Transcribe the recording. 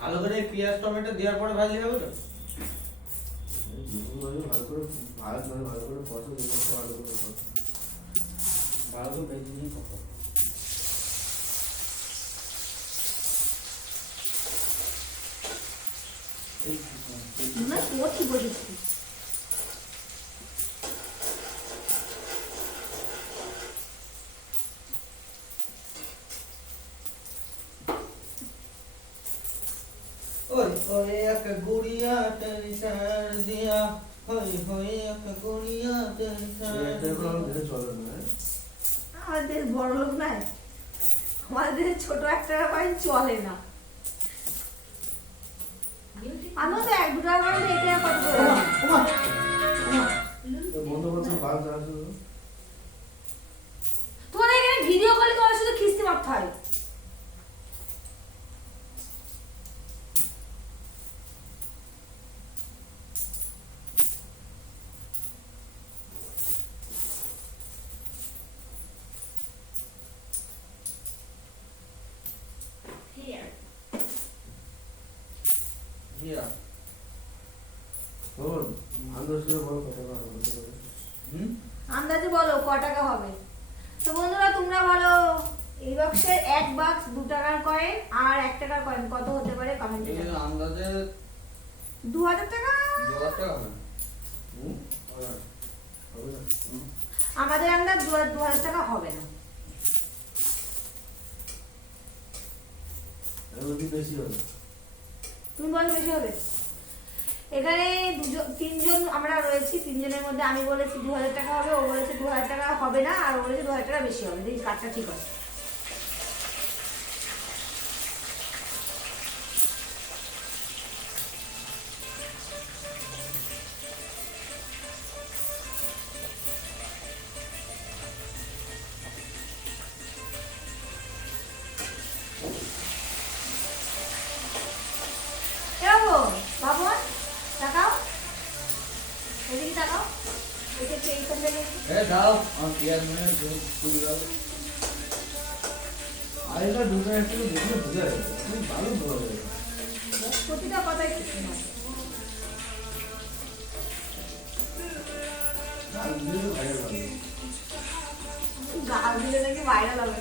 ভালো করে পেঁয়াজ টমেটো দেওয়ার পরে ভাজলে হবে তো? ভালো করে ভালো করে কষো, ভালো করে কষো। ভালো করে ভেজে নিয়ে কষো। না তোর কি বলেছি? ओए ओए एक गुड़िया तेरी सर दिया, होए होए एक गुड़िया तेरी सर दिया। আমাদের বড় লোক নাই, আমাদের ছোট একটা ব্যাপার চলে না। আমি তো 1-2 টাকা করে এটা কত করে? তোমার এখানে ভিডিও কল করে শুধু খিস্তি মারতে হয়। Here. আন্দাজে বলো ক টাকা হবে। তো বন্ধুরা তোমরা বলো এই বক্সের 1 বাক্স 2 টাকার কয়েন আর 1 টাকার কয়েন কত হতে পারে কমেন্টে এই জানাও। আন্দাজে 2000 টাকা। 2000 টাকা হবে। আমাদের আন্দাজ 2000 টাকা হবে না। বেশি হবে। তুমি বলো বেশি হবে। এখানে 3জন আমরা রয়েছি, 3জনের মধ্যে আমি বলেছি 2000 টাকা হবে, ও বলেছে 2000 টাকা হবে না, আর ও বলেছে 2000 টাকা বেশি হবে। দেখি কার্ডটা ঠিক আছে। বাবন তাকাও, এদিকে তাকাও। এটা এইখান থেকে এ দাও আর পেঁয়াজ মানে পুরি দাও। আরেকটা দুটো একটু দেখলে বোঝা যাবে, তুমি ভালো বোঝা যাবে। প্রতিটা কথাই ঠিক না। গাল দিলে তো ভাইরাল হবে। গাল দিলে নাকি ভাইরাল হবে।